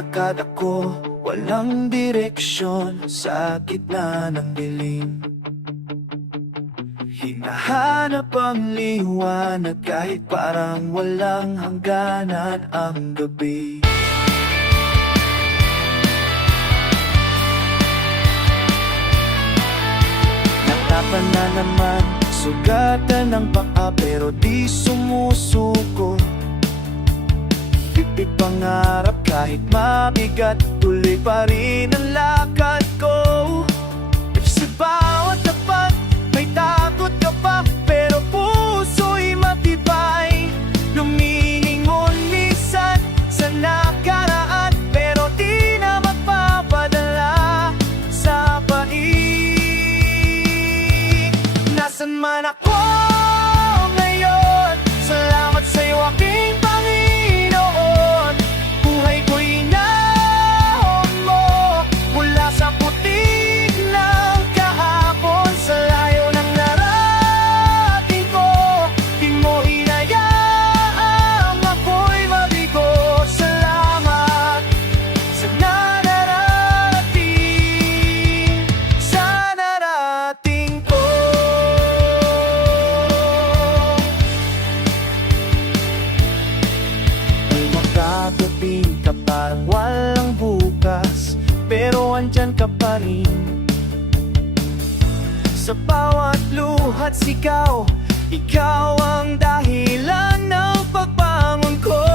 naglalakad ako, walang direksyon sa gitna ng dilim. Hinahanap ang liwanag kahit parang walang hangganan ang gabi. Natapan na naman, sugatan ng paa pero di sumusuko. Pipit pangarap kahit mabigat, tuloy pa rin ang lakad ko. Sa bawat tapat, may takot ka pa, pero puso'y matibay. Lumilingon minsan sa nakaraan, pero di na magpapadala sa paig. Nasaan man ako ngayon, salamat sa'yo aking Panginoon. Buhay ko'y inahon mo mula sa putik ng kahapon. Sa layo ng narating ko, di mo hinayaang ako'y mabigo. Salamat sa nararating, sa narating ko. May makakaping ka parang walang bukas, pero andyan ka pa rin. Sa bawat luhat sigaw, ikaw ang dahilan ng pagbangon ko.